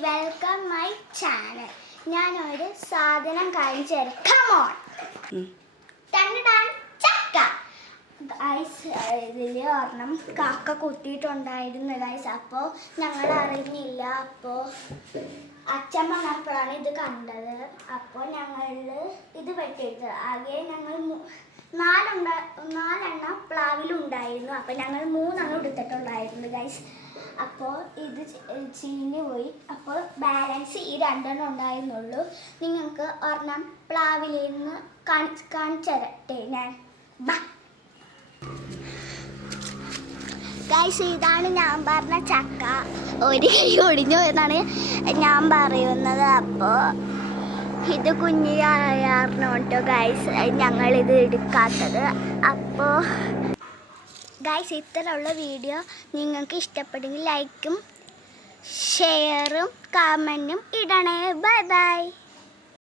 Welcome my channel. ഞാനൊരു സാധനം കാണിച്ചു തരാം. കമോൺ. ചക്ക ഗൈസ്. ഇതിൽ ഒരെണ്ണം കാക്ക കുത്തിയിട്ടുണ്ടായിരുന്നു ഗൈസ്. അപ്പോൾ ഞങ്ങൾ അറിഞ്ഞില്ല. അപ്പോൾ അച്ഛൻ വന്നപ്പോഴാണ് ഇത് കണ്ടത്. അപ്പോൾ ഞങ്ങൾ ഇത് വെട്ടിയെടുത്തത്. ആകെ ഞങ്ങൾ നാലെണ്ണം പ്ലാവിലുണ്ടായിരുന്നു. അപ്പോൾ ഞങ്ങൾ 3 എടുത്തിട്ടുണ്ടായിരുന്നു ഗൈസ്. അപ്പോൾ ഇത് ചീഞ്ഞു പോയി. അപ്പോൾ ബാലൻസ് ഈ 2 ഉണ്ടായിരുന്നുള്ളൂ. നിങ്ങൾക്ക് ഒരെണ്ണം പ്ലാവിൽ നിന്ന് കാണിച്ചു തരട്ടെ ഞാൻ. ഗൈസ്, ഇതാണ് ഞാൻ പറഞ്ഞ ചക്ക. ഒരു കൈ ഒടിഞ്ഞു എന്നാണ് ഞാൻ പറയുന്നത്. അപ്പോൾ ഇത് കുഞ്ഞിയാറിനോട്ടോ ഗൈസ് ഞങ്ങളിത് എടുക്കാത്തത്. അപ്പോൾ ഗൈസ്, ഇത്തരമുള്ള വീഡിയോ നിങ്ങൾക്ക് ഇഷ്ടപ്പെടുമെങ്കിൽ ലൈക്കും ഷെയറും കമൻറ്റും ഇടണേ. Bye by.